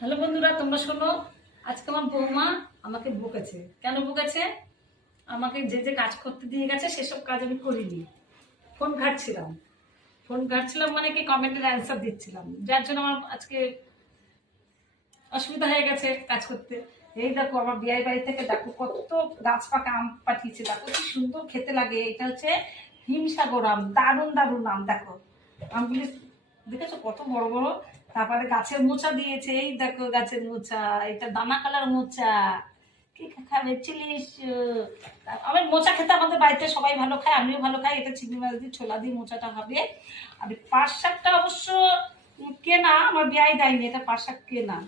Hello বন্ধুরা, তোমরা শোনো। আজকে আমার বৌমা আমাকে বকেছে। কেন বকেছে? আমাকে যে যে কাজ করতে দিয়ে গেছে সেসব কাজ আমি করিনি। ফোন ঘাটছিলাম। ফোন ঘাটছিলাম মানে কি, কমেন্টের অ্যান্সার দিচ্ছিলাম, যার জন্য আমার আজকে অসুবিধা হয়ে গেছে কাজ করতে। এই দেখো, আমার বিয়ে বাড়ি থেকে দেখো কত গাছ পাকা আম পাঠিয়েছে। দেখো কি সুন্দর খেতে লাগে। এটা হচ্ছে হিমসাগর আম, দারুণ দারুণ আম। দেখো আমগুলি দেখেছো কত বড় বড়। তারপরে গাছের মোচা দিয়েছে, এই দেখো গাছের মোচা, এটা দানা কালার মোচা। কি খাবে? চিলিশ। আমার মোচা খেতে আমাদের বাড়িতে সবাই ভালো খায়, আমিও ভালো খাই। এটা চিংড়ি মাছ দিয়ে ছোলা দিয়ে মোচাটা হবে। আর পাট শাকটা অবশ্য কেনা, আমার বিয়াই দেয়নি, এটা পাট শাক কেনা।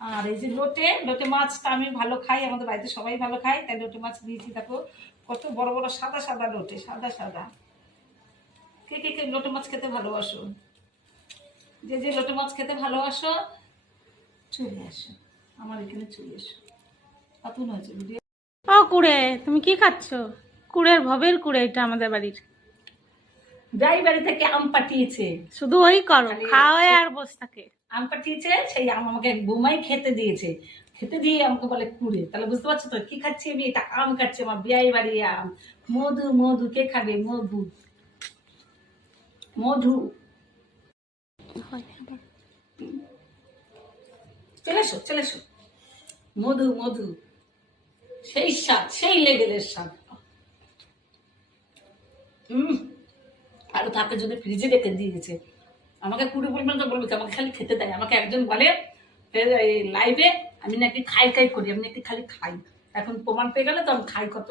আর এই যে লোটে লোটে মাছটা আমি ভালো খাই, আমাদের বাড়িতে সবাই ভালো খায়, তাই লোটে মাছ দিয়েছি। দেখো কত বড় বড় সাদা সাদা লোটে, সাদা সাদা। কে কে কে লোটে মাছ খেতে ভালোবাসো? যে যে লোটে মাছ খেতে ভালোবাসো চলে আসো, আমার এখানে চলে এসো। কত হয়েছে ভিডিও। ও কুড়ে, তুমি কি খাচ্ছ? কুড়ের ভবের কুড়ে, এটা আমাদের বাড়ির। যাই বাড়ি থেকে আম পাঠিয়েছে, শুধু ওই করো, খালি খাওয়ায় আর বসে থাকে। আম পাঠিয়েছে, সেই আম আমাকে এক বৌমাই খেতে দিয়েছে। খেতে দিয়ে আমাকে বলে কুড়ে। তাহলে বুঝতে পারছো তো কি খাচ্ছি আমি? এটা আম খাচ্ছি, আমার বিয়াই বাড়ি আম। মধু মধু, কে খাবে মধু? মধু। চলে এসো চলে এসো। মধু মধু, সেই স্বাদ, সেই লেভেলের স্বাদ। আরো তাকে যদি ফ্রিজে রেখে দিয়েছে, আমাকে কুড়ি পরিমাণ তো বলবে, আমাকে খালি খেতে দেয়। আমাকে একজন বলে লাইভে আমি নাকি খাই খাই করি, আমি নাকি খালি খাই। এখন প্রমাণ পেয়ে গেলে তো আমি খাই কত।